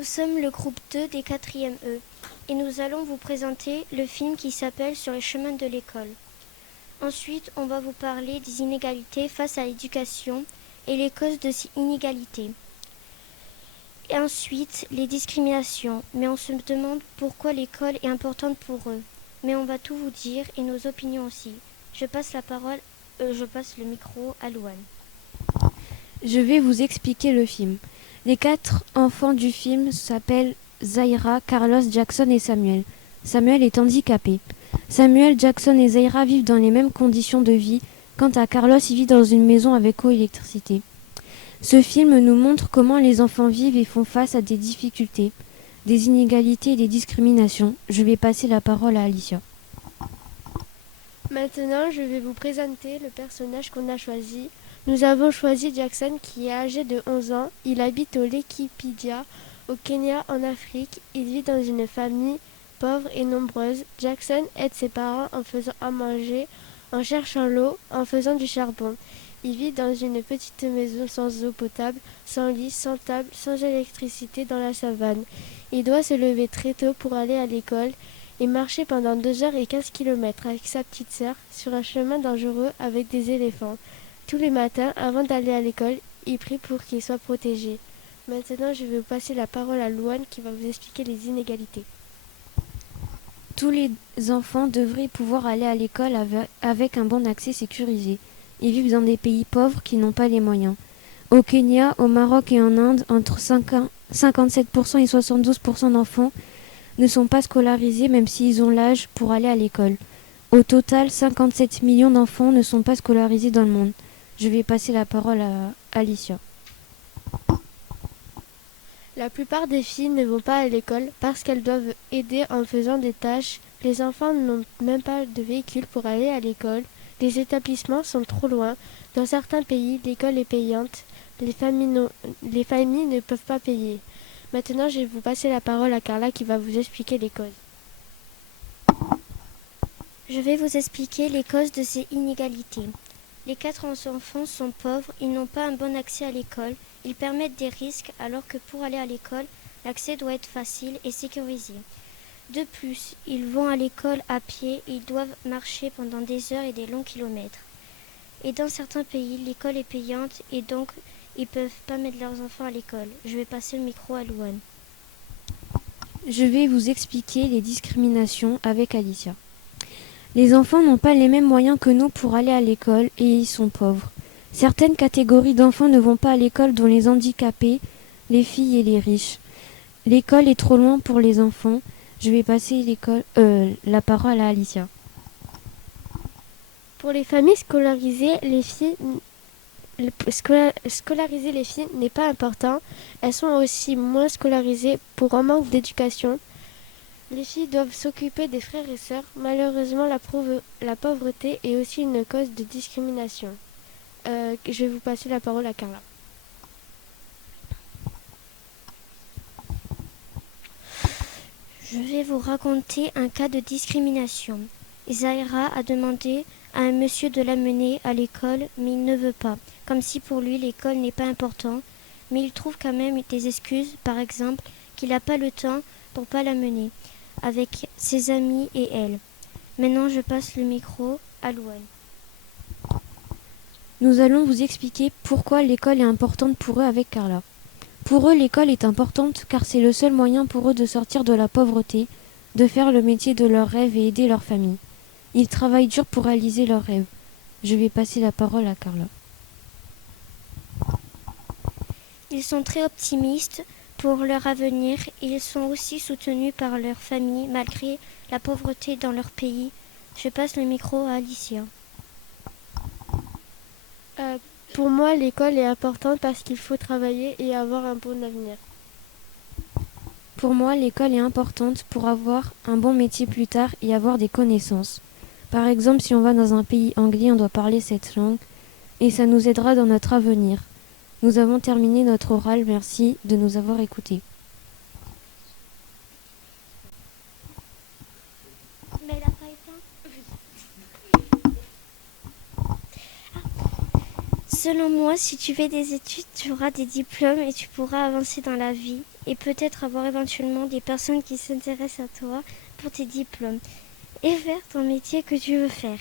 Nous sommes le groupe 2 des 4e E et nous allons vous présenter le film qui s'appelle Sur les chemins de l'école. Ensuite, on va vous parler des inégalités face à l'éducation et les causes de ces inégalités. Et ensuite, les discriminations. Mais on se demande pourquoi l'école est importante pour eux. Mais on va tout vous dire et nos opinions aussi. Je passe le micro à Louane. Je vais vous expliquer le film. Les 4 enfants du film s'appellent Zaira, Carlos, Jackson et Samuel. Samuel est handicapé. Samuel, Jackson et Zaira vivent dans les mêmes conditions de vie. Quant à Carlos, il vit dans une maison avec eau et électricité. Ce film nous montre comment les enfants vivent et font face à des difficultés, des inégalités et des discriminations. Je vais passer la parole à Alicia. Maintenant, je vais vous présenter le personnage qu'on a choisi. Nous avons choisi Jackson qui est âgé de 11 ans. Il habite au Laikipia, au Kenya, en Afrique. Il vit dans une famille pauvre et nombreuse. Jackson aide ses parents en faisant à manger, en cherchant l'eau, en faisant du charbon. Il vit dans une petite maison sans eau potable, sans lit, sans table, sans électricité dans la savane. Il doit se lever très tôt pour aller à l'école et marcher pendant 2h15 km avec sa petite sœur sur un chemin dangereux avec des éléphants. Tous les matins, avant d'aller à l'école, il prie pour qu'il soit protégé. Maintenant, je vais vous passer la parole à Louane qui va vous expliquer les inégalités. Tous les enfants devraient pouvoir aller à l'école avec un bon accès sécurisé. Ils vivent dans des pays pauvres qui n'ont pas les moyens. Au Kenya, au Maroc et en Inde, entre 57% et 72% d'enfants ne sont pas scolarisés même s'ils ont l'âge pour aller à l'école. Au total, 57 millions d'enfants ne sont pas scolarisés dans le monde. Je vais passer la parole à Alicia. La plupart des filles ne vont pas à l'école parce qu'elles doivent aider en faisant des tâches. Les enfants n'ont même pas de véhicule pour aller à l'école. Les établissements sont trop loin. Dans certains pays, l'école est payante. Les familles ne peuvent pas payer. Maintenant, je vais vous passer la parole à Carla qui va vous expliquer les causes. Je vais vous expliquer les causes de ces inégalités. Les 4 enfants sont pauvres, ils n'ont pas un bon accès à l'école, ils permettent des risques alors que pour aller à l'école, l'accès doit être facile et sécurisé. De plus, ils vont à l'école à pied et ils doivent marcher pendant des heures et des longs kilomètres. Et dans certains pays, l'école est payante et donc ils ne peuvent pas mettre leurs enfants à l'école. Je vais passer le micro à Louane. Je vais vous expliquer les discriminations avec Alicia. Les enfants n'ont pas les mêmes moyens que nous pour aller à l'école et ils sont pauvres. Certaines catégories d'enfants ne vont pas à l'école, dont les handicapés, les filles et les riches. L'école est trop loin pour les enfants. Je vais passer la parole à Alicia. Pour les familles scolarisées, scolariser les filles n'est pas important. Elles sont aussi moins scolarisées pour un manque d'éducation. Les filles doivent s'occuper des frères et sœurs. Malheureusement, la pauvreté est aussi une cause de discrimination. Je vais vous passer la parole à Carla. Je vais vous raconter un cas de discrimination. Zaira a demandé à un monsieur de l'amener à l'école, mais il ne veut pas, comme si pour lui l'école n'est pas important, mais il trouve quand même des excuses, par exemple qu'il n'a pas le temps pour pas l'amener, avec ses amis et elle. Maintenant je passe le micro à Louane. Nous allons vous expliquer pourquoi l'école est importante pour eux avec Carla. Pour eux, l'école est importante car c'est le seul moyen pour eux de sortir de la pauvreté, de faire le métier de leurs rêves et aider leur famille. Ils travaillent dur pour réaliser leurs rêves. Je vais passer la parole à Carla. Ils sont très optimistes pour leur avenir et ils sont aussi soutenus par leur famille malgré la pauvreté dans leur pays. Je passe le micro à Alicia. Pour moi, l'école est importante parce qu'il faut travailler et avoir un bon avenir. Pour moi, l'école est importante pour avoir un bon métier plus tard et avoir des connaissances. Par exemple, si on va dans un pays anglais, on doit parler cette langue et ça nous aidera dans notre avenir. Nous avons terminé notre oral, merci de nous avoir écoutés. Mais elle a pas éteint. Selon moi, si tu fais des études, tu auras des diplômes et tu pourras avancer dans la vie et peut-être avoir éventuellement des personnes qui s'intéressent à toi pour tes diplômes et faire ton métier que tu veux faire.